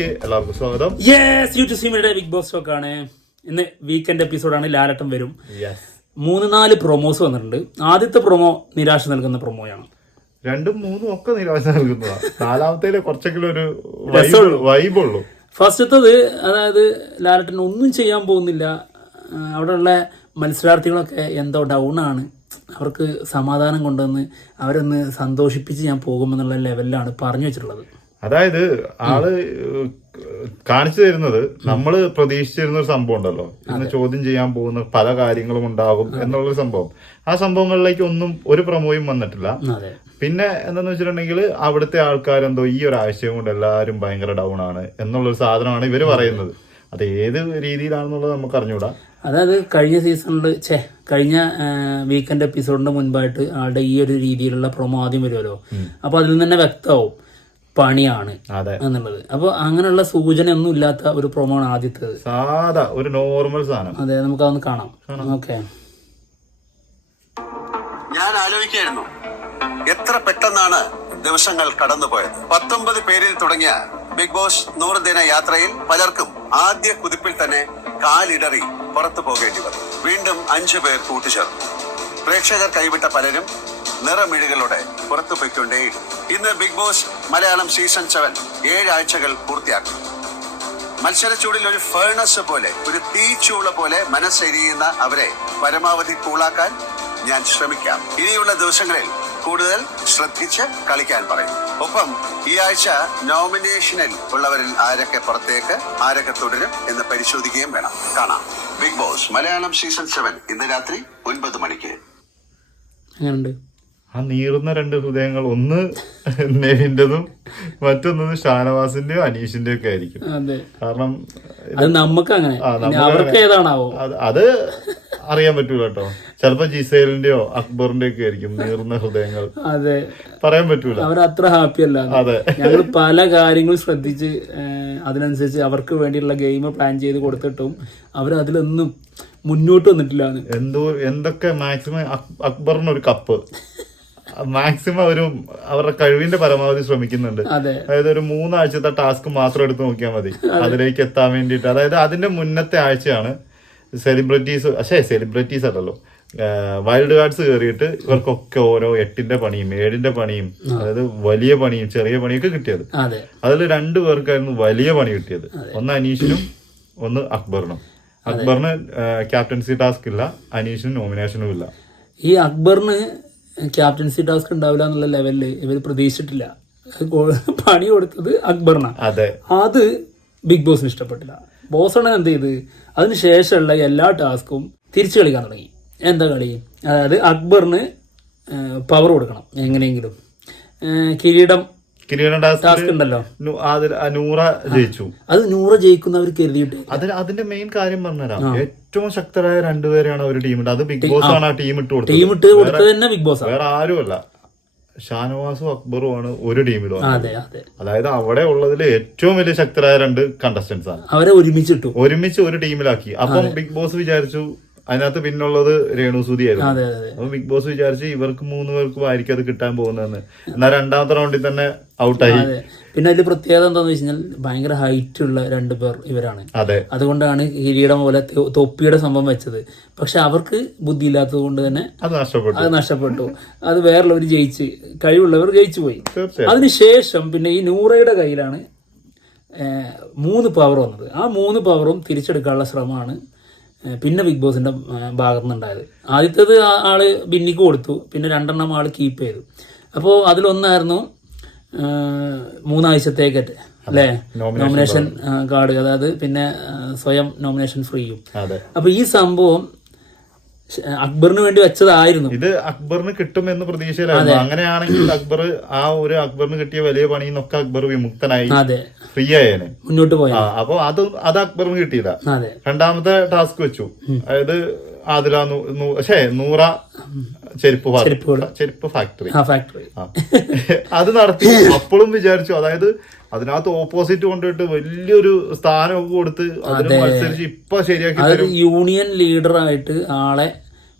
ബോസിലേക്ക് എല്ലാവർക്കും സ്വാഗതം. Yes you too സിമിയുടെ ബിഗ് ബോസ് ഷോക്ക് ആണ്. ഇന്ന് വീക്കെൻഡ് എപ്പിസോഡാണ് ലാലട്ടം വരും. മൂന്ന് നാല് പ്രൊമോസ് വന്നിട്ടുണ്ട്. ആദ്യത്തെ പ്രൊമോ നിരാശ നൽകുന്ന പ്രൊമോയാണ് രണ്ടും മൂന്നും ഒക്കെ നിരാശ നൽകുന്നതാണ് നാലാമത്തേലെ കുറച്ചെങ്കിലും ഒരു. വൈബുള്ളൂ ഫസ്റ്റത്തത് അതായത് ലാലട്ടൻ ഒന്നും ചെയ്യാൻ പോകുന്നില്ല. അവിടെയുള്ള മത്സരാർത്ഥികളൊക്കെ എന്തോ ഡൗൺ ആണ്. അവർക്ക് സമാധാനം കൊണ്ടുവന്ന് അവരൊന്ന് സന്തോഷിപ്പിച്ച് ഞാൻ പോകുമെന്നുള്ള ലെവലിലാണ് പറഞ്ഞു വെച്ചിട്ടുള്ളത്. അതായത് ആൾ കാണിച്ചു തരുന്നത് നമ്മൾ പ്രതീക്ഷിച്ചിരുന്ന ഒരു സംഭവം ഉണ്ടല്ലോ. ഇന്ന് ചോദ്യം ചെയ്യാൻ പോകുന്ന പല കാര്യങ്ങളും ഉണ്ടാകും എന്നുള്ളൊരു സംഭവം. ആ സംഭവങ്ങളിലേക്ക് ഒന്നും ഒരു പ്രമോയും വന്നിട്ടില്ല. പിന്നെ എന്താന്ന് വെച്ചിട്ടുണ്ടെങ്കിൽ അവിടുത്തെ ആൾക്കാരെന്തോ ഈ ഒരു ആശയം കൊണ്ട് എല്ലാവരും ഭയങ്കര ഡൗൺ ആണ് എന്നുള്ളൊരു സാധനമാണ് ഇവർ പറയുന്നത്. അത് ഏത് രീതിയിലാണെന്നുള്ളത് നമുക്ക് അറിഞ്ഞുകൂടാ അതായത് കഴിഞ്ഞ സീസണിൽ ചേ കഴിഞ്ഞ വീക്കെൻഡ് എപ്പിസോഡിന്റെ മുൻപായിട്ട് ആളുടെ ഈ ഒരു രീതിയിലുള്ള പ്രൊമോ ആദ്യം വരുമല്ലോ അപ്പൊ അതിൽ നിന്ന് തന്നെ വ്യക്തമാവും. പണിയാണ് അതെ. എന്നുള്ളത്. അപ്പൊ അങ്ങനെയുള്ള സൂചന ഒന്നും ഇല്ലാത്ത ഒരു പ്രൊമോ ആണ് ആദ്യത്തേത്. സാധാ ഒരു നോർമൽ സാധനം. അതെ നമുക്ക് അതൊന്ന് കാണാം. ഓക്കെ. ഞാൻ ആലോചിക്കായിരുന്നു എത്ര പെട്ടെന്നാണ് ദിവസങ്ങൾ കടന്നുപോയത്? പത്തൊമ്പത് പേരിൽ തുടങ്ങിയ ബിഗ് ബോസ് നൂറ് ദിന യാത്രയിൽ പലർക്കും ആദ്യ കുതിപ്പിൽ തന്നെ കാലിടറി പുറത്തു പോകേണ്ടി വന്നു. വീണ്ടും അഞ്ചു പേർ കൂട്ടിച്ചേർന്നു പ്രേക്ഷകർ കൈവിട്ട പലരും നിറമിഴികളോടെ പുറത്തു പോയിക്കൊണ്ടേയിരുന്നു. ഇന്ന് Bigg Boss Malayalam season seven ഏഴാഴ്ചകൾ പൂർത്തിയാക്കും. മത്സരച്ചൂടിൽ ഒരു ഫേണസ് പോലെ ഒരു തീച്ചൂള പോലെ മനസ്സെരിയുന്ന അവരെ പരമാവധി കൂളാക്കാൻ ഞാൻ ശ്രമിക്കാം. ഇനിയുള്ള ദിവസങ്ങളിൽ കൂടുതൽ ശ്രദ്ധിച്ച് കളിക്കാൻ പറയും. ഒപ്പം ഈ ആഴ്ച നോമിനേഷനിൽ ഉള്ളവരിൽ ആരൊക്കെ പുറത്തേക്ക് ആരൊക്കെ തുടരും എന്ന് പരിശോധിക്കുകയും വേണം. കാണാം. Bigg Boss Malayalam season seven ഇന്ന് രാത്രി ഒൻപത് മണിക്ക്. അങ്ങനെയുണ്ട് ആ നീറുന്ന രണ്ട് ഹൃദയങ്ങൾ ഒന്ന് നെവിന്റെതും മറ്റൊന്നത് ഷാനവാസിന്റെയും അനീഷിന്റെയും ഒക്കെ ആയിരിക്കും. അതെ. കാരണം അത് നമുക്ക് അങ്ങനെ അവർക്ക് ഏതാണാവോ. അത് അത് അറിയാൻ പറ്റൂല കേട്ടോ. ചിലപ്പോ ജിസേലിന്റെയോ അക്ബറിന്റെയോ ഒക്കെ ആയിരിക്കും നീറുന്ന ഹൃദയങ്ങൾ. അതെ. പറയാൻ പറ്റൂല. അവർ അത്ര ഹാപ്പി അല്ല. അതെ ഞങ്ങൾ പല കാര്യങ്ങളും ശ്രദ്ധിച്ച് അതിനനുസരിച്ച് അവർക്ക് വേണ്ടിയുള്ള ഗെയിം പ്ലാൻ ചെയ്ത് കൊടുത്തിട്ടും അവർ അതിലൊന്നും മുന്നോട്ട് വന്നിട്ടില്ല. എന്തോ എന്തൊക്കെ മാക്സിമം അക്ബറിന് ഒരു കപ്പ് മാക്സിമം ഒരു അവരുടെ കഴിവിന്റെ പരമാവധി ശ്രമിക്കുന്നുണ്ട്. അതായത് ഒരു മൂന്നാഴ്ചത്തെ ടാസ്ക് മാത്രം എടുത്ത് നോക്കിയാൽ മതി. അതിലേക്ക് എത്താൻ വേണ്ടിയിട്ട്. അതായത് അതിന്റെ മുന്നത്തെ ആഴ്ചയാണ് സെലിബ്രിറ്റീസ് പക്ഷേ സെലിബ്രിറ്റീസ് അല്ലല്ലോ. വൈൽഡ് കാർഡ്സ് കയറിയിട്ട് ഇവർക്കൊക്കെ ഓരോ എട്ടിന്റെ പണിയും ഏഴിന്റെ പണിയും അതായത് വലിയ പണിയും ചെറിയ പണിയൊക്കെ കിട്ടിയത്. അതെ. അതിൽ രണ്ടു പേർക്കായിരുന്നു വലിയ പണി കിട്ടിയത്. ഒന്ന് അനീഷിനും ഒന്ന് അക്ബറിനും. അക്ബറിന് ക്യാപ്റ്റൻസി ടാസ്ക് ഇല്ല അനീഷിന് നോമിനേഷനും ഇല്ല. ഈ അക്ബറിന് ക്യാപ്റ്റൻസി ടാസ്ക് ഉണ്ടാവില്ല എന്നുള്ള ലെവലിൽ ഇവർ പ്രതീക്ഷിച്ചിട്ടില്ല. പണി കൊടുത്തത് അക്ബറിനാണ് അതെ. ബിഗ് ബോസിന് ഇഷ്ടപ്പെട്ടില്ല. ബോസാണ് എന്ത് ചെയ്ത്? അതിനുശേഷമുള്ള എല്ലാ ടാസ്കും തിരിച്ചു കളിക്കാൻ തുടങ്ങി. എന്താ കളി? അതായത് അക്ബറിന് പവർ കൊടുക്കണം എങ്ങനെയെങ്കിലും. കിരീടം കിരീടം ടാസ്ക് ഉണ്ടല്ലോ. നൂറ ജയിച്ചു. അത് നൂറ ജയിക്കുന്നവർ കരുതിയിട്ട്. അതിൽ അതിന്റെ മെയിൻ കാര്യം പറഞ്ഞുതരാം. ഏറ്റവും ശക്തരായ രണ്ടുപേരെയാണ് അവർ ടീം അത് ബിഗ് ബോസ് ആണ് ആ ടീം ഇട്ട് കൊടുത്തത്. ടീം ഇട്ട് കൊടുത്തത് തന്നെ ബിഗ് ബോസ് വേറെ ആരുമല്ല. ഷാനവാസും അക്ബറും ആണ് ഒരു അതെ അതായത് അവിടെ ഉള്ളതിൽ ഏറ്റവും വലിയ ശക്തരായ രണ്ട് കണ്ടസ്റ്റന്റ്സ് ആണ്. അവരെ ഒരുമിച്ചിട്ടു. ഒരുമിച്ച് ഒരു ടീമിലാക്കി അപ്പം ബിഗ് ബോസ് വിചാരിച്ചു അതിനകത്ത് പിന്നുള്ളത് രേണുസൂതി ആയിരുന്നു. അപ്പൊ ബിഗ് ബോസ് വിചാരിച്ച് ഇവർക്ക് മൂന്ന് പേർക്കും ആയിരിക്കും അത് കിട്ടാൻ പോകുന്നതെന്ന്. എന്നാൽ രണ്ടാമത്തെ റൗണ്ടിൽ തന്നെ ഔട്ടായി. പിന്നെ അതിൽ പ്രത്യേകത എന്താണെന്ന് വെച്ച് കഴിഞ്ഞാൽ ഭയങ്കര ഹൈറ്റ് ഉള്ള രണ്ട് പേർ ഇവരാണ്. അതെ. അതുകൊണ്ടാണ് കിരീടം പോലെ തൊപ്പിയുടെ സംഭവം വെച്ചത്. പക്ഷെ അവർക്ക് ബുദ്ധി ഇല്ലാത്തത് കൊണ്ട് തന്നെ അത് നഷ്ടപ്പെട്ടു. അത് നഷ്ടപ്പെട്ടു. അത് വേറുള്ളവർ ജയിച്ച് കഴിവുള്ളവർ ജയിച്ചു പോയി. അതിനുശേഷം പിന്നെ ഈ നൂറയുടെ കയ്യിലാണ് മൂന്ന് പവർ വന്നത്. ആ മൂന്ന് പവറും തിരിച്ചെടുക്കാനുള്ള ശ്രമമാണ് പിന്നെ ബിഗ് ബോസിന്റെ ഭാഗത്തു നിന്നുണ്ടായത് ആദ്യത്തേത് ആൾ ബിന്നിക്ക് കൊടുത്തു. പിന്നെ രണ്ടെണ്ണം ആൾ കീപ്പ് ചെയ്തു. അപ്പോൾ അതിലൊന്നായിരുന്നു മൂന്നാഴ്ചത്തേക്കറ്റ് അല്ലേ? നോമിനേഷൻ കാർഡ് അതായത് പിന്നെ സ്വയം നോമിനേഷൻ ഫ്രീയും അതെ. അപ്പൊ ഈ സംഭവം അക്ബറിന് വേണ്ടി വെച്ചതായിരുന്നു. ഇത് അക്ബറിന് കിട്ടുമെന്ന് പ്രതീക്ഷയിലായിരുന്നു. അങ്ങനെയാണെങ്കിൽ അക്ബർ ആ ഒരു അക്ബറിന് കിട്ടിയ വലിയ പണി നിന്നൊക്കെ അക്ബർ വിമുക്തനായി ഫ്രീ ആയേനെ മുന്നോട്ട് പോയി. അപ്പൊ അത് അത് അക്ബറിന് കിട്ടിയില്ല രണ്ടാമത്തെ ടാസ്ക് വെച്ചു. അതായത് ആദില പക്ഷേ നൂറ ചെരുപ്പ് ചെരുപ്പ് ഫാക്ടറി. അത് നടത്തി. അപ്പോഴും വിചാരിച്ചു. അതായത് അതിനകത്ത് ഓപ്പോസിറ്റ് കൊണ്ടിട്ട് വലിയൊരു സ്ഥാനമൊക്കെ കൊടുത്ത് അതിന് മത്സരിച്ച് ഇപ്പൊ ശരിയാക്കി അതായത് യൂണിയൻ ലീഡറായിട്ട് ആളെ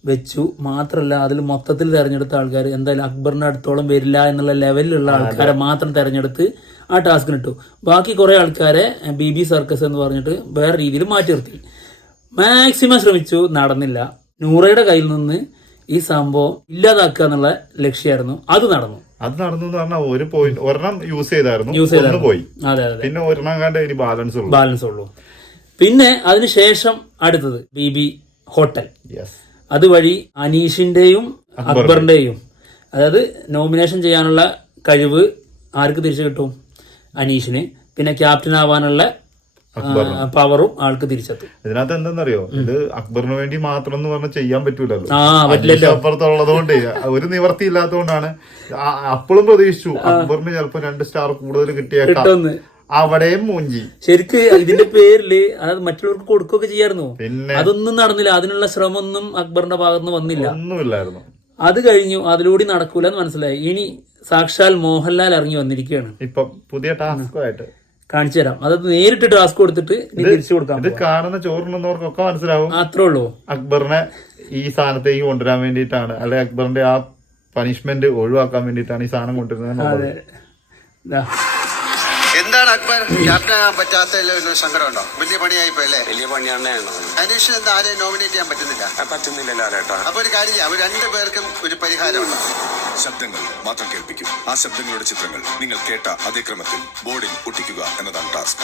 വെച്ചു. മാത്രല്ല അതിൽ മൊത്തത്തിൽ തെരഞ്ഞെടുത്ത ആൾക്കാർ എന്തായാലും അക്ബറിന്റെ അടുത്തോളം വരില്ല എന്നുള്ള ലെവലിലുള്ള ആൾക്കാരെ മാത്രം തെരഞ്ഞെടുത്ത് ആ ടാസ്കിന് ഇട്ടു. ബാക്കി കുറെ ആൾക്കാരെ ബി ബി സർക്കസ് എന്ന് പറഞ്ഞിട്ട് വേറെ രീതിയിൽ മാറ്റി നിർത്തി. മാക്സിമം ശ്രമിച്ചു നടന്നില്ല. നൂറയുടെ കയ്യിൽ നിന്ന് ഈ സംഭവം ഇല്ലാതാക്കുക എന്നുള്ള ലക്ഷ്യമായിരുന്നു. അത് നടന്നു. അത് നടന്നു പറഞ്ഞാൽ ഒരു പോയിന്റ് ഒരെണ്ണം യൂസ് ചെയ്തായിരുന്നു യൂസ് ചെയ്തായിരുന്നു. പോയി. അതെ അതെ പിന്നെ ഒരെണ്ണം കണ്ട് ഇനി ബാലൻസ് ഉള്ളൂ. ബാലൻസ് ഉള്ളൂ. പിന്നെ അതിനുശേഷം അടുത്തത് ബി ബി ഹോട്ടൽ അതുവഴി അനീഷിന്റെയും അക്ബറിന്റെയും. അതായത് നോമിനേഷൻ ചെയ്യാനുള്ള കഴിവ് ആർക്ക് തിരിച്ചു കിട്ടും? അനീഷിന്. പിന്നെ ക്യാപ്റ്റൻ ആവാനുള്ള പവറും ആൾക്ക് തിരിച്ചെത്തും. ഇതിനകത്ത് എന്തെന്നറിയോ? ഇത് അക്ബറിന് വേണ്ടി മാത്രം എന്ന് പറഞ്ഞാൽ ചെയ്യാൻ പറ്റൂലല്ലോ. ആ പറ്റില്ലല്ലോ. അനീഷ് അപ്പുറത്തുള്ളത് കൊണ്ട് ഒരു നിവർത്തി ഇല്ലാത്തതുകൊണ്ടാണ് അപ്പോഴും പ്രതീക്ഷിച്ചു അക്ബറിന് ചിലപ്പോ രണ്ട് സ്റ്റാർ കൂടുതൽ കിട്ടിയേക്കാം. അവിടെയും മൂഞ്ചി. ശരിക്ക് ഇതിന്റെ പേരിൽ അതായത് മറ്റുള്ളവർക്ക് കൊടുക്കുകയൊക്കെ ചെയ്യായിരുന്നു. പിന്നെ? അതൊന്നും നടന്നില്ല. അതിനുള്ള ശ്രമമൊന്നും അക്ബറിന്റെ ഭാഗത്തുനിന്ന് വന്നില്ല. ഒന്നുമില്ലായിരുന്നു. അത് കഴിഞ്ഞു. അതിലൂടെ നടക്കൂല എന്ന് മനസ്സിലായി. ഇനി സാക്ഷാൽ മോഹൻലാൽ ഇറങ്ങി വന്നിരിക്കുകയാണ്. ഇപ്പൊ പുതിയ ടാസ്കുമായിട്ട് കാണിച്ചു തരാം. അത് നേരിട്ട് ടാസ്ക് കൊടുത്തിട്ട് തിരിച്ചു കൊടുക്കാം ഇത് കാണുന്ന ചോറിനൊക്കെ മനസ്സിലാവും. അത്രേ ഉള്ളൂ. അക്ബറിനെ ഈ സ്ഥാനത്തേക്ക് കൊണ്ടുവരാൻ വേണ്ടിയിട്ടാണ്. അല്ലെ അക്ബറിന്റെ ആ പനിഷ്മെന്റ് ഒഴിവാക്കാൻ വേണ്ടിയിട്ടാണ് ഈ സാധനം കൊണ്ടുവരുന്നത് അതെ. ദാ. എന്താണ് അക്ബർ. ക്യാപ്റ്റൻ ആകാൻ പറ്റാത്തതിൽ ഒരു സങ്കടമുണ്ടോ? വലിയ പണിയായി പോയല്ലേ വലിയ പണി തന്നെയാണ് അനീഷിന് എന്താ ആരെയും നോമിനേറ്റ് ചെയ്യാൻ പറ്റുന്നില്ല? പറ്റുന്നില്ല ലാലേട്ടാ അപ്പൊ ഒരു കാര്യം ചെയ്യാം അവർ രണ്ടു പേർക്കും ഒരു പരിഹാരമുണ്ട്. ശബ്ദങ്ങൾ മാത്രം കേൾപ്പിക്കും. ആ ശബ്ദങ്ങളുടെ ചിത്രങ്ങൾ നിങ്ങൾ കേട്ട അതേ ക്രമത്തിൽ ബോർഡിൽ ഒട്ടിക്കുക എന്നതാണ് ടാസ്ക്.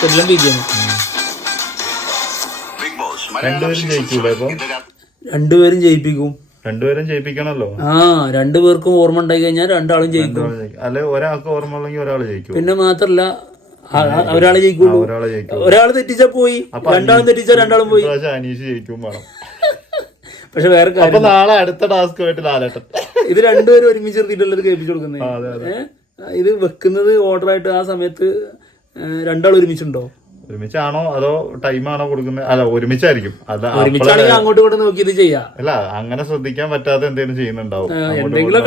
കൊല്ലം പോടാ. രണ്ടുപേരും ജയിക്കൂലേ രണ്ടുപേരും ജയിപ്പിക്കും. രണ്ടുപേരും ജയിപ്പിക്കണല്ലോ. ആ രണ്ടുപേർക്കും ഓർമ്മ ഉണ്ടായി കഴിഞ്ഞാൽ രണ്ടാളും ജയിക്കും. അല്ലെ ഒരാൾക്ക് ഓർമ്മ ഉള്ളെങ്കിൽ ഒരാൾ ജയിക്കും. പിന്നെ മാത്രല്ല ഒരാളെ ജയിക്കുള്ളൂ. ഒരാളെ ജയിക്കും. ഒരാൾ തെറ്റിച്ചാ പോയി രണ്ടാളും തെറ്റിച്ചാ രണ്ടാളും പോയി. അനീഷ് ജയിക്കും വേണം. പക്ഷെ വേറെ കാര്യം നാളെ അടുത്ത ടാസ്ക് ആയിട്ട് ലാലേട്ടൻ. ഇത് രണ്ടുപേരും ഒരുമിച്ച് നിർത്തിയിട്ടുള്ളത് കേൾപ്പിച്ചു കൊടുക്കുന്നത്? ഇത് വെക്കുന്നത് ഓർഡർ ആയിട്ട് ആ സമയത്ത് രണ്ടാൾ ഒരുമിച്ചുണ്ടോ? ഒരുമിച്ചാണോ അതോ ടൈമാണോ കൊടുക്കുന്നത്? അല്ല ഒരുമിച്ചായിരിക്കും. അല്ല അങ്ങോട്ട് അങ്ങോട്ടും ഇങ്ങോട്ടും നോക്കി ഇത് ചെയ്യാം. അല്ല അങ്ങനെ ശ്രദ്ധിക്കാൻ പറ്റാതെ എന്തെങ്കിലും ചെയ്യുന്നുണ്ടാവും. എന്തെങ്കിലും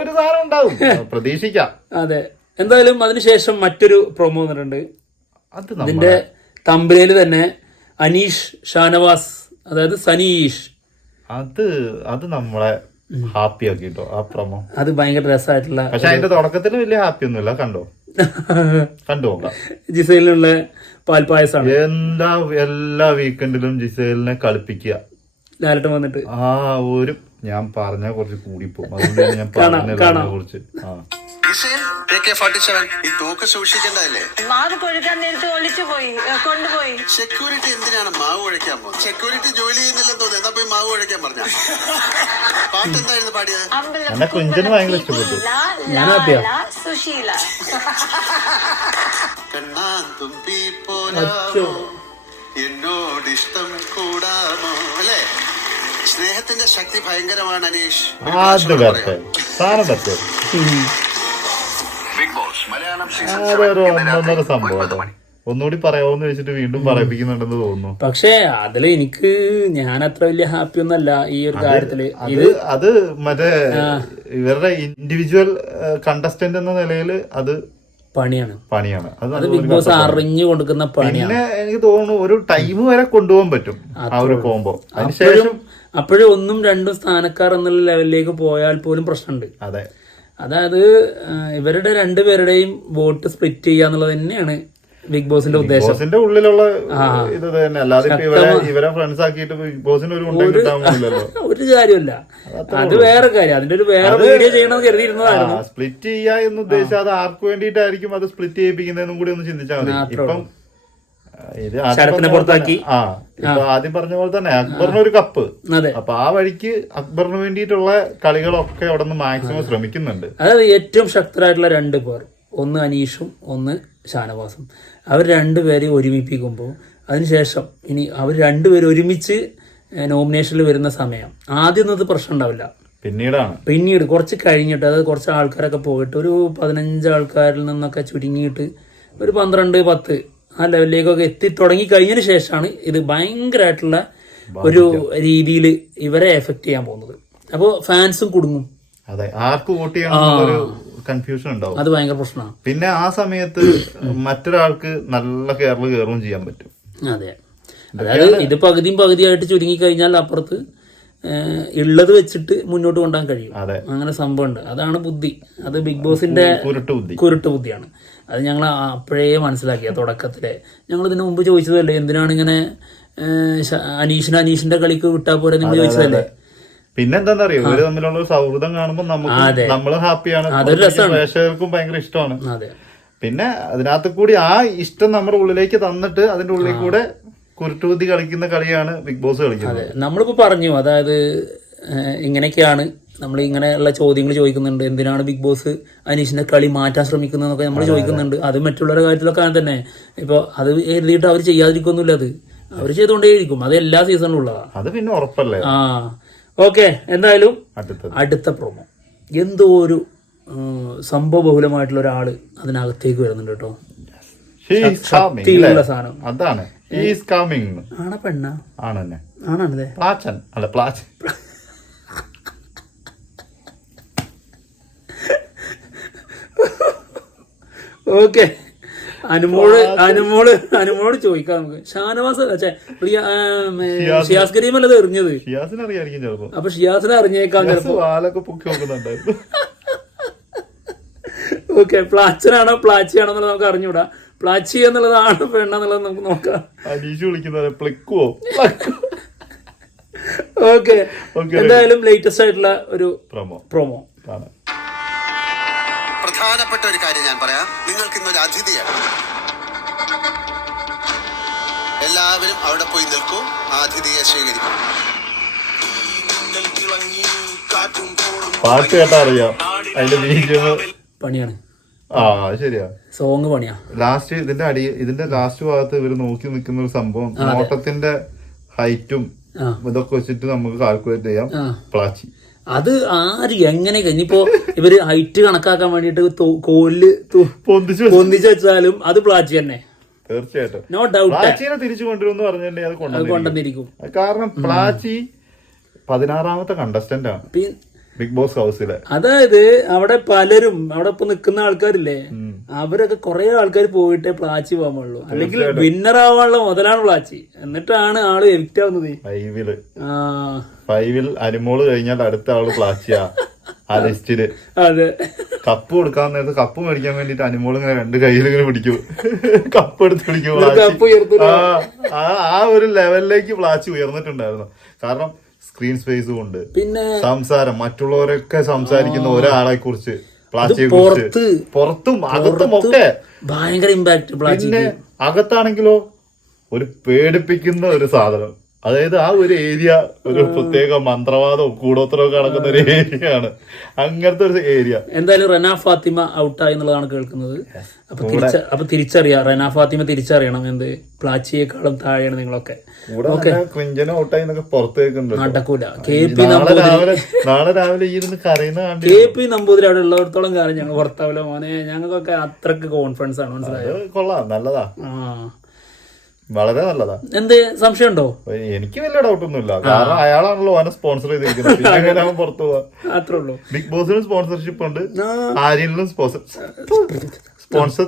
ഒരു സാധനം ഉണ്ടാവും. പ്രതീക്ഷിക്കാം. അതെ. എന്തായാലും അതിനുശേഷം മറ്റൊരു പ്രൊമോ വന്നിട്ടുണ്ട്. അതിന്റെ തമ്പനയിൽ തന്നെ അനീഷ് ഷാനവാസ് അതായത് സനീഷ്. അത് അത് നമ്മളെ ഹാപ്പി ആക്കിട്ടോ ആ പ്രൊമോ അത് ഭയങ്കര രസമായിട്ടുള്ള പക്ഷെ അതിന്റെ തുടക്കത്തിൽ വലിയ ഹാപ്പി ഒന്നുമില്ല കണ്ടോ? കണ്ടു ജിസൈലിനുള്ള പാൽപായസാണ് എന്താ എല്ലാ വീക്കെൻഡിലും ജിസേലിനെ കളിപ്പിക്കുക. ലാലട്ടം വന്നിട്ട്. ആ ഒരു ഞാൻ പറഞ്ഞ കുറച്ച് കൂടിപ്പോ അതുകൊണ്ട് ഞാൻ കുറിച്ച്. ആ. ഈ തോക്ക് സൂക്ഷിക്കേണ്ടതല്ലേ? മാവ് കൊഴുക്കാൻ നേരത്ത് ഒളിച്ചു പോയി ഏ, കൊണ്ടുപോയി. സെക്യൂരിറ്റി എന്തിനാണ് മാവ് ഒഴിക്കാൻ പോകുന്നത്? സെക്യൂരിറ്റി ജോലി ചെയ്യുന്നില്ലെന്ന് തോന്നുന്നു. എന്നാ പോയി മാവ് ഒഴിക്കാൻ പറഞ്ഞ? പാട്ട് എന്തായിരുന്നു പാടിയത്? അമ്പലം എന്നെ കുഞ്ചന് ഭയങ്കര ഇഷ്ടപ്പെട്ടു. സുശീല. കണ്ണാൻ തുമ്പി പോലാമോ എന്നോട് ഇഷ്ടം കൂടാമോ? അല്ലേ? സ്നേഹത്തിന്റെ ശക്തി ഭയങ്കരമാണ് അനീഷ്. അത് വരട്ടെ സാധനം വരട്ടെ ഒന്നൊന്നര സംഭവം കേട്ടോ. ഒന്നുകൂടി പറയാവോന്ന് വെച്ചിട്ട് വീണ്ടും പറയിപ്പിക്കുന്നുണ്ടെന്ന് തോന്നുന്നു. പക്ഷേ അതിൽ എനിക്ക് ഞാൻ അത്ര വലിയ ഹാപ്പി ഒന്നല്ല ഈ ഒരു കാര്യത്തിൽ. അത് അത് മറ്റേ ഇവരുടെ ഇൻഡിവിജ്വൽ കണ്ടസ്റ്റന്റ് എന്ന നിലയിൽ അത് പണിയാണ്. പണിയാണ്. അത് ബിഗ് ബോസ് അറിഞ്ഞു കൊടുക്കുന്ന പണിയാണ്. എനിക്ക് തോന്നുന്നു ഒരു ടൈം വരെ കൊണ്ടുപോകാൻ പറ്റും ആ ഒരു കോംബോ അതിനുശേഷം അപ്പോഴും ഒന്നും രണ്ടും സ്ഥാനക്കാർ എന്നുള്ള ലെവലിലേക്ക് പോയാൽ പോലും പ്രശ്നമുണ്ട്. അതെ. അതായത് ഇവരുടെ രണ്ടുപേരുടെയും വോട്ട് സ്പ്ലിറ്റ് ചെയ്യുക എന്നുള്ളത് തന്നെയാണ് ബിഗ് ബോസിന്റെ ഉദ്ദേശം. ബോസിന്റെ ഉള്ളിലുള്ള ഇത് തന്നെ. അല്ലാതെ ഇവരെ ഫ്രണ്ട്സ് ആക്കിയിട്ട് ബിഗ് ബോസിന് ഒരു ഒരു കാര്യമല്ല അത് വേറെ കാര്യം. അതിന്റെ ഒരു വേറെ വീഡിയോ ചെയ്യണമെന്ന് കരുതിയിരുന്നതായിരുന്നു. സ്പ്ലിറ്റ് ചെയ്യുക എന്ന് ഉദ്ദേശിച്ചാൽ അത് ആർക്ക് വേണ്ടിയിട്ടായിരിക്കും അത് സ്പ്ലിറ്റ് ചെയ്യിപ്പിക്കുന്നതെന്നും കൂടി ഒന്ന് ചിന്തിച്ചാൽ മതി. ഇപ്പം ഇത് ശരത്തിനെ പുറത്താക്കി. ആ ഇപ്പൊ ആദ്യം പറഞ്ഞ പോലെ തന്നെ അക്ബറിന് ഒരു കപ്പ്. അതെ. അപ്പൊ ആ വഴിക്ക് അക്ബറിന് വേണ്ടിയിട്ടുള്ള കളികളൊക്കെ അവിടെ നിന്ന് മാക്സിമം ശ്രമിക്കുന്നുണ്ട്. അതായത് ഏറ്റവും ശക്തരായിട്ടുള്ള രണ്ട് പേർ. ഒന്ന് അനീഷും ഒന്ന് ഷാനവാസും. അവർ രണ്ടുപേരെ ഒരുമിപ്പിക്കുമ്പോൾ അതിനുശേഷം ഇനി അവർ രണ്ടുപേരും ഒരുമിച്ച് നോമിനേഷനിൽ വരുന്ന സമയം. ആദ്യം ഒന്നും പ്രശ്നം ഉണ്ടാവില്ല. പിന്നീടാണ്. പിന്നീട് കുറച്ച് കഴിഞ്ഞിട്ട് അതായത് കുറച്ച് ആൾക്കാരൊക്കെ പോയിട്ട് ഒരു പതിനഞ്ച് ആൾക്കാരിൽ നിന്നൊക്കെ ചുരുങ്ങിയിട്ട് ഒരു പന്ത്രണ്ട് പത്ത് ആ ലെവലിലേക്കൊക്കെ എത്തി തുടങ്ങി കഴിഞ്ഞതിന് ശേഷമാണ് ഇത് ഭയങ്കരമായിട്ടുള്ള ഒരു രീതിയിൽ ഇവരെ എഫക്ട് ചെയ്യാൻ പോകുന്നത്. അപ്പോൾ ഫാൻസും കുടുങ്ങും. അതെ ആർക്ക് വോട്ട് ചെയ്യണമെന്നുള്ളൊരു കൺഫ്യൂഷൻ ഉണ്ടാവും. അത് ഭയങ്കര പ്രശ്നമാണ്. പിന്നെ ആ സമയത്ത് മറ്റൊരാൾക്ക് നല്ല കേരള കയറുകയും ചെയ്യാൻ പറ്റും. അതെ. അതായത് ഇത് പകുതിയും പകുതിയായിട്ട് ചുരുങ്ങി കഴിഞ്ഞാൽ അപ്പുറത്ത് ഉള്ളത് വെച്ചിട്ട് മുന്നോട്ട് കൊണ്ടുപോകാൻ കഴിയും. അങ്ങനെ സംഭവമുണ്ട്. അതാണ് ബുദ്ധി. അത് ബിഗ് ബോസിന്റെ കുരുട്ട് ബുദ്ധിയാണ്. അത് ഞങ്ങൾ അപ്പോഴേ മനസ്സിലാക്കിയ തുടക്കത്തിലെ. ഞങ്ങൾ ഇതിനു മുമ്പ് ചോദിച്ചതല്ലേ എന്തിനാണ് ഇങ്ങനെ അനീഷിന് അനീഷിന്റെ കളിക്ക് വിട്ടാ പോരെ നിങ്ങൾ ചോദിച്ചതല്ലേ? പിന്നെ അറിയോ ഇവർ തമ്മിലുള്ള സൗഹൃദം കാണുമ്പോൾ നമുക്ക് നമ്മൾ ഹാപ്പിയാണ് പ്രേക്ഷകർക്കും ഭയങ്കര ഇഷ്ടമാണ്. പിന്നെ അതിനകത്ത് കൂടി ആ ഇഷ്ടം നമ്മുടെ ഉള്ളിലേക്ക് തന്നിട്ട് അതിന്റെ ഉള്ളിൽ കൂടെ കുരുട്ടുബുദ്ധി കളിക്കുന്ന കളിയാണ് ബിഗ് ബോസ് കളിക്കുന്നത്. നമ്മളിപ്പോ പറഞ്ഞു അതായത് ഇങ്ങനെയൊക്കെയാണ് നമ്മൾ ഇങ്ങനെയുള്ള ചോദ്യങ്ങൾ ചോദിക്കുന്നുണ്ട്. എന്തിനാണ് ബിഗ് ബോസ് അനീഷിന്റെ കളി മാറ്റാൻ ശ്രമിക്കുന്നതെന്നൊക്കെ നമ്മൾ ചോദിക്കുന്നുണ്ട്. അത് മറ്റുള്ളവരുടെ കാര്യത്തിലൊക്കെ ആണ് തന്നെ. ഇപ്പോൾ അത് എഴുതിയിട്ട് അവർ ചെയ്യാതിരിക്കൊന്നുമില്ല അത്. അവർ ചെയ്തുകൊണ്ടേയിരിക്കും. അത് എല്ലാ സീസണിലും ഉള്ളതാണ് അത് പിന്നെ ഉറപ്പല്ലേ? ആ. ഓക്കെ എന്തായാലും അടുത്ത പ്രൊമോ എന്തോ ഒരു സംഭവ ബഹുലമായിട്ടുള്ള ഒരാൾ അതിനകത്തേക്ക് വരുന്നുണ്ട് കേട്ടോ. ശക്തിയുള്ള സാധനം. അതാണ്. ആണ പെണ്ണ? ആണ് ആണല്ലേ പ്ലാച്ചൻ. അല്ല പ്ലാച്ചൻ. ഓക്കെ. അനുമോൾ അനുമോൾ അനുമോളോട് ചോദിക്കാം നമുക്ക്. ഷാനവാസ് ഷിയാസ് കരീം അല്ലത് എറിഞ്ഞത്? ഷിയാസിന് അറിയായിരിക്കും ചിലപ്പോ. അപ്പൊ ഷിയാസിനെ അറിഞ്ഞേക്കാം ഷിയാസ് വാലൊക്കെ പൊക്കി നോക്കുന്നുണ്ടായിരുന്നു. ഓക്കെ പ്ലാച്ചനാണോ പ്ലാച്ചിയാണോ എന്നുള്ളത് നമുക്ക് അറിഞ്ഞൂടാ പ്ലാച്ചി എന്നുള്ളതാണ് പെണ്ണെന്നുള്ളത് നമുക്ക് നോക്കാം. അനീഷ് വിളിക്കുന്നത് പ്ലിക്കുവോ? ഓക്കെ. എന്തായാലും ലേറ്റസ്റ്റ് ആയിട്ടുള്ള ഒരു പ്രൊമോ. പ്രൊമോ. പ്രധാനപ്പെട്ട ഒരു കാര്യം ഞാൻ പറയാം. നിങ്ങൾക്ക് ഇന്നൊരു അതിഥിയാണ്. എല്ലാവരും അവിടെ പോയി നിൽക്കൂ. ആ അതിഥിയെ സ്വീകരിക്കും. പാട്ട് കേട്ടാ അറിയാം അതിന്റെ വീഡിയോ പണിയാണ്. ആ അത് ശരിയാ. സോങ് പണിയാ. ലാസ്റ്റ് ഇതിന്റെ അടി ഇതിന്റെ ലാസ്റ്റ് ഭാഗത്ത് ഇവർ നോക്കി നിൽക്കുന്ന ഒരു സംഭവം. നോട്ടത്തിന്റെ ഹൈറ്റും ഇതൊക്കെ വെച്ചിട്ട് നമുക്ക് കാൽക്കുലേറ്റ് ചെയ്യാം. പ്ലാച്ചി. അത് ആര് എങ്ങനെ ഇനിയിപ്പോ ഇവർ ഹൈറ്റ് കണക്കാക്കാൻ വേണ്ടിട്ട് കോൽ പൊന്തിച്ചു വെച്ചാലും അത് പ്ലാച്ചി തന്നെ തീർച്ചയായിട്ടും. നോ ഡൗട്ട് പ്ലാച്ചിനെ തിരിച്ചു കൊണ്ടുവരും പറഞ്ഞിട്ടുണ്ടെങ്കിൽ അത് കൊണ്ടുവന്നിരിക്കും. കാരണം പ്ലാച്ചി പതിനാറാമത്തെ കണ്ടസ്റ്റന്റ് ആണ്. ബിഗ് ബോസ് ഹൗസിലെ അതായത് അവിടെ പലരും അവിടെ ഇപ്പൊ നിൽക്കുന്ന ആൾക്കാരില്ലേ അവരൊക്കെ കുറെ ആൾക്കാർ പോയിട്ടേ പ്ലാച്ചി പോകാൻ പാടുള്ളൂ. അല്ലെങ്കിൽ വിന്നർ ആവാനുള്ള മുതലാണ് പ്ലാച്ചി. എന്നിട്ടാണ് ആൾ എവിക്റ്റ് ആവുന്നത്. ഫൈവിൽ ഫൈവിൽ അനുമോൾ കഴിഞ്ഞാൽ അടുത്ത ആൾ പ്ലാച്ചിയാ ആ ലിസ്റ്റിൽ അതെ. കപ്പ് കൊടുക്കാൻ നേരത്ത് കപ്പ് മേടിക്കാൻ വേണ്ടിട്ട് അനുമോൾ ഇങ്ങനെ രണ്ട് കയ്യിൽ ഇങ്ങനെ പിടിക്കും. കപ്പ് എടുത്ത് പിടിക്കും ആ ആ ഒരു ലെവലിലേക്ക് പ്ലാച്ചി ഉയർന്നിട്ടുണ്ടായിരുന്നു. കാരണം സ്ക്രീൻ സ്പേസും ഉണ്ട്. പിന്നെ സംസാരം മറ്റുള്ളവരൊക്കെ സംസാരിക്കുന്ന ഒരാളെ കുറിച്ച് പുറത്ത് പുറത്തും അകത്തും ഒക്കെ. ഭയങ്കര ഇമ്പാക്ട് പിന്നെ അകത്താണെങ്കിലോ ഒരു പേടിപ്പിക്കുന്ന ഒരു സാധനം. അതായത് ആ ഒരു ഏരിയ ഒരു പ്രത്യേക മന്ത്രവാദവും കൂടോത്രവും കടക്കുന്ന ഒരു ഏരിയ ആണ് അങ്ങനത്തെ ഒരു ഏരിയ. എന്തായാലും റെന ഫാത്തിമ ഔട്ടായി എന്നുള്ളതാണ് കേൾക്കുന്നത്. അപ്പൊ തിരിച്ച അപ്പൊ തിരിച്ചറിയാം. റെന ഫാത്തിമ തിരിച്ചറിയണം എന്ത്? പ്ലാച്ചിയേക്കാളും താഴെയാണ് നിങ്ങളൊക്കെ. ഔട്ടായി പുറത്ത് നടക്കൂല. കെ പി നാളെ നമ്പൂതിരി. രാവിലെ ഇരുന്ന് കരയുന്ന കെ പി നമ്പൂതിരി അവിടെ ഉള്ളിടത്തോളം കാര്യം ഞങ്ങൾ പുറത്താവില്ല മോനെ. ഞങ്ങൾക്കൊക്കെ അത്രയ്ക്ക് കോൺഫിഡൻസ് ആണ് മനസ്സിലായത് കൊള്ളാം. നല്ലതാ. ആ. വളരെ നല്ലതാ. എന്ത്? സംശയമുണ്ടോ? എനിക്ക് വലിയ ഡൗട്ട് ഒന്നുമില്ല കാരണം അയാളാണല്ലോ അവനെ സ്പോൺസർ ചെയ്തിരിക്കുന്നത്. പുറത്തു പോവാ. അത്രേ ഉള്ളൂ. ബിഗ് ബോസിനും സ്പോൺസർഷിപ്പ് ഉണ്ട്. ആര്യനിലും സ്പോൺസർ സ്പോൺസർ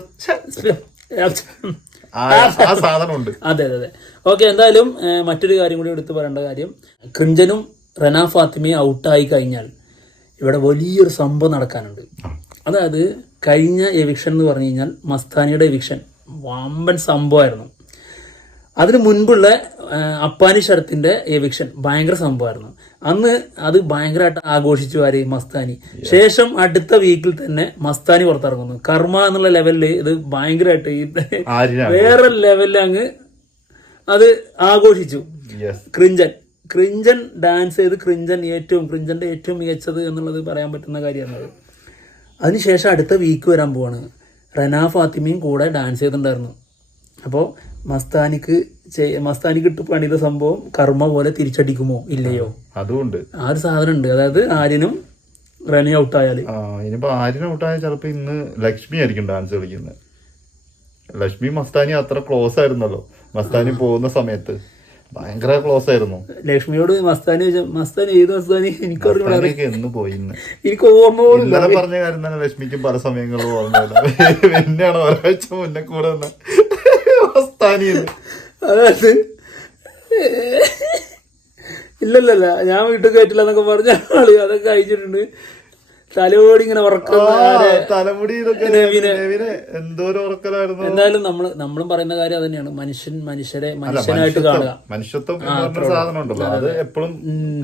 ആ സാധനം ഉണ്ട് അതെ അതെ അതെ. ഓക്കെ എന്തായാലും മറ്റൊരു കാര്യം കൂടി എടുത്തു പറയേണ്ട കാര്യം. ക്രിഞ്ചനും റന ഫാത്തിമയും ഔട്ടായി കഴിഞ്ഞാൽ ഇവിടെ വലിയൊരു സംഭവം നടക്കാനുണ്ട്. അതായത് കഴിഞ്ഞ എവിക്ഷൻ എന്ന് പറഞ്ഞു കഴിഞ്ഞാൽ മസ്താനിയുടെ എവിക്ഷൻ വമ്പൻ സംഭവമായിരുന്നു. അതിന് മുൻപുള്ള അപ്പാനി ശരത്തിന്റെ എവിക്ഷൻ ഭയങ്കര സംഭവമായിരുന്നു. അന്ന് അത് ഭയങ്കരമായിട്ട് ആഘോഷിച്ചു ആര്? മസ്താനി. ശേഷം അടുത്ത വീക്കിൽ തന്നെ മസ്താനി പുറത്തിറങ്ങുന്നു. കർമ്മ എന്നുള്ള ലെവലിൽ ഇത് ഭയങ്കരമായിട്ട് ഈ വേറെ ലെവലിൽ അങ്ങ് അത് ആഘോഷിച്ചു. ക്രിഞ്ചൻ. ക്രിഞ്ചൻ ഡാൻസ് ചെയ്ത് ക്രിഞ്ചൻ ഏറ്റവും ക്രിഞ്ചന്റെ ഏറ്റവും മികച്ചത് എന്നുള്ളത് പറയാൻ പറ്റുന്ന കാര്യമാണ് അതിനുശേഷം അടുത്ത വീക്ക് വരാൻ പോവാണ്. റനാ ഫാത്തിമയും കൂടെ ഡാൻസ് ചെയ്തിട്ടുണ്ടായിരുന്നു. അപ്പോൾ മസ്താനിക്ക് മസ്താനിക്ക് ഇട്ട് പണിത സംഭവം കർമ്മ പോലെ തിരിച്ചടിക്കുമോ? ഇല്ലയോ? അതുകൊണ്ട് ആ ഒരു സാധനം ഉണ്ട് അതായത് ആര്യനും റണി ഔട്ട് ആ ഇനിയിപ്പോ ആര്യൻ ആയാൽ ചിലപ്പോ ഇന്ന് ലക്ഷ്മി ആയിരിക്കും ഡാൻസ് കളിക്കുന്നത് ലക്ഷ്മി മസ്താനി അത്ര ക്ലോസ് ആയിരുന്നല്ലോ. മസ്താനി പോകുന്ന സമയത്ത്. ഭയങ്കര ക്ലോസ് ആയിരുന്നു. ലക്ഷ്മിയോട് മസ്താനി മസ്താനി ഏത് മസ്താനി? എനിക്ക് എന്ന് പോയി എനിക്ക് ഓർമ്മ ഇന്നലെ പറഞ്ഞ കാര്യം തന്നെ ലക്ഷ്മിക്കും പല സമയങ്ങളിലും ഓർമ്മയില്ല. എന്നെയാണ് ഒരാഴ്ച മുന്നേ കൂടെ വന്ന അതായത് ഇല്ലല്ലല്ല ഞാൻ വീട്ടിൽ കയറ്റില്ല എന്നൊക്കെ പറഞ്ഞ ആൾ അതൊക്കെ അയച്ചിട്ടുണ്ട് തലയോടി ഇങ്ങനെ തലമുടി എന്തോരം ഉറക്കലായിരുന്നു. എന്തായാലും നമ്മൾ നമ്മളും പറയുന്ന കാര്യം അത് തന്നെയാണ് മനുഷ്യൻ മനുഷ്യരെ മനുഷ്യനായിട്ട് കാണുക. മനുഷ്യത്വം സാധനം ഉണ്ടല്ലോ. അത് എപ്പോഴും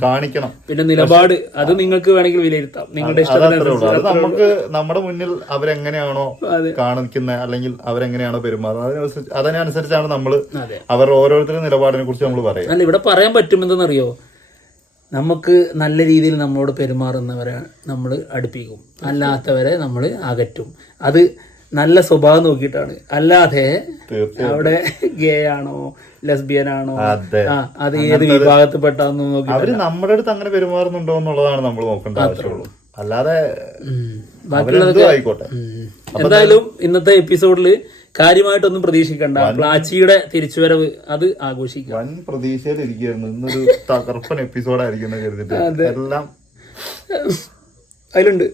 കാണിക്കണം. പിന്നെ നിലപാട് അത് നിങ്ങൾക്ക് വേണമെങ്കിൽ വിലയിരുത്താം. നിങ്ങളുടെ നമുക്ക് നമ്മുടെ മുന്നിൽ അവരെങ്ങനെയാണോ. കാണിക്കുന്നത് അല്ലെങ്കിൽ അവരെങ്ങനെയാണോ പെരുമാറുന്നത് അതിനനുസരിച്ച് അതിനനുസരിച്ചാണ് നമ്മൾ അവരുടെ അവർ ഓരോരുത്തരുടെ നിലപാടിനെ കുറിച്ച് നമ്മൾ പറയാം അല്ല ഇവിടെ പറയാൻ പറ്റുമെന്തെന്നറിയോ? നമുക്ക് നല്ല രീതിയിൽ നമ്മളോട് പെരുമാറുന്നവരെ നമ്മൾ അടുപ്പിക്കും. അല്ലാത്തവരെ നമ്മൾ അകറ്റും. അത് നല്ല സ്വഭാവം നോക്കിയിട്ടാണ്. അല്ലാതെ അവിടെ ഗേ ആണോ ലെസ്ബിയൻ ആണോ അതെ. ആ അത് ഏത് വിഭാഗത്തിൽപ്പെട്ടാന്ന് നോക്കി അവർ നമ്മുടെ അടുത്ത് അങ്ങനെ പെരുമാറുന്നുണ്ടോ എന്നുള്ളതാണ് നമ്മൾ നോക്കേണ്ട ആവശ്യമുള്ളൂ അല്ലാതെ ബാക്കിയുള്ളതൊക്കെ ആയിക്കോട്ടെ. എന്തായാലും ഇന്നത്തെ എപ്പിസോഡിൽ കാര്യമായിട്ടൊന്നും പ്രതീക്ഷിക്കണ്ട. പ്ലാച്ചിയുടെ തിരിച്ചുവരവ് അത് ആഘോഷിക്കാം. വൻ പ്രതീക്ഷയിലിരിക്കുകയായിരുന്നു ഇന്നൊരു തകർപ്പൻ എപ്പിസോഡായിരിക്കും എന്ന് കരുതിട്ട് എല്ലാം അതിലുണ്ട്.